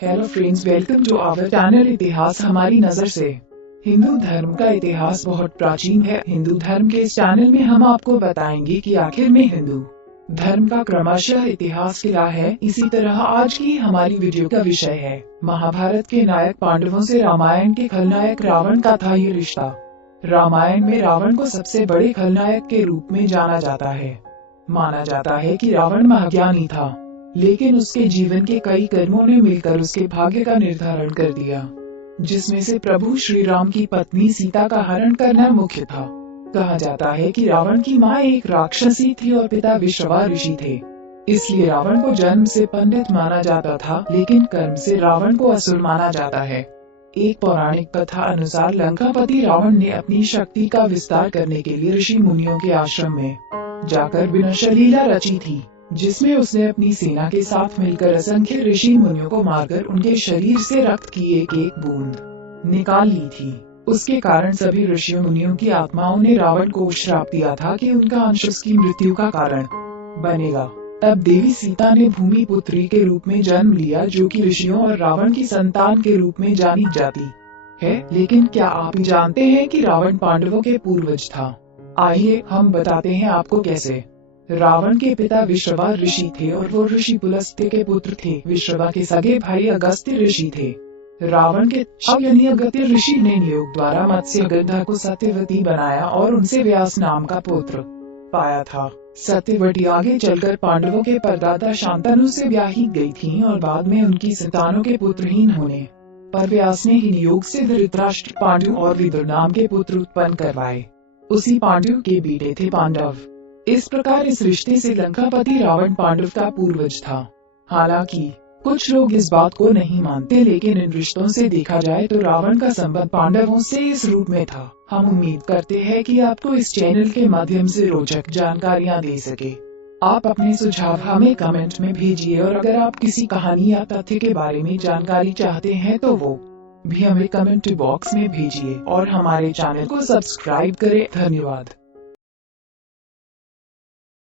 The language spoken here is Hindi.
Hello friends, welcome to our channel इतिहास हमारी नजर से। हिंदू धर्म का इतिहास बहुत प्राचीन है। हिंदू धर्म के इस चैनल में हम आपको बताएंगे कि आखिर में हिंदू धर्म का क्रमशः इतिहास क्या है। इसी तरह आज की हमारी वीडियो का विषय है महाभारत के नायक पांडवों से रामायण के खलनायक रावण का था ये रिश्ता। रामायण में रावण को सबसे बड़े खलनायक के रूप में जाना जाता है। माना जाता है कि रावण महाज्ञानी था, लेकिन उसके जीवन के कई कर्मों ने मिलकर उसके भाग्य का निर्धारण कर दिया, जिसमें से प्रभु श्री राम की पत्नी सीता का हरण करना मुख्य था। कहा जाता है कि रावण की माँ एक राक्षसी थी और पिता विश्रवा ऋषि थे, इसलिए रावण को जन्म से पंडित माना जाता था, लेकिन कर्म से रावण को असुर माना जाता है। एक पौराणिक कथा अनुसार लंकापति रावण ने अपनी शक्ति का विस्तार करने के लिए ऋषि मुनियों के आश्रम में जाकर विनाशलीला रची थी, जिसमें उसने अपनी सेना के साथ मिलकर असंख्य ऋषि मुनियों को मारकर उनके शरीर से रक्त की एक एक बूंद निकाल ली थी। उसके कारण सभी ऋषि मुनियों की आत्माओं ने रावण को श्राप दिया था कि उनका अंश उसकी मृत्यु का कारण बनेगा। तब देवी सीता ने भूमि पुत्री के रूप में जन्म लिया, जो कि ऋषियों और रावण की संतान के रूप में जानी जाती है। लेकिन क्या आप जानते हैं कि रावण पांडवों के पूर्वज था? आइए हम बताते हैं आपको कैसे। रावण के पिता विश्रवा ऋषि थे और वो ऋषि पुलस्त्य के पुत्र थे। विश्रवा के सगे भाई अगस्त्य ऋषि थे। रावण के यानी अगस्त्य ऋषि ने नियोग द्वारा मत्स्यगंधा को सत्यवती बनाया और उनसे व्यास नाम का पुत्र पाया था। सत्यवती आगे चलकर पांडवों के परदादा शांतनु से ब्याही गई थी और बाद में उनकी संतानों के पुत्रहीन होने पर व्यास ने ही नियोग से धृतराष्ट्र, पांडु और विदुर नाम के पुत्र उत्पन्न करवाए। उसी पांडु के बेटे थे पांडव। इस प्रकार इस रिश्ते से लंकापति रावण पांडव का पूर्वज था। हालांकि कुछ लोग इस बात को नहीं मानते, लेकिन इन रिश्तों से देखा जाए तो रावण का संबंध पांडवों से इस रूप में था। हम उम्मीद करते हैं कि आपको इस चैनल के माध्यम से रोचक जानकारियां दे सके। आप अपने सुझाव हमें कमेंट में भेजिए, और अगर आप किसी कहानी या तथ्य के बारे में जानकारी चाहते हैं तो वो भी हमें कमेंट बॉक्स में भेजिए और हमारे चैनल को सब्सक्राइब करें। धन्यवाद।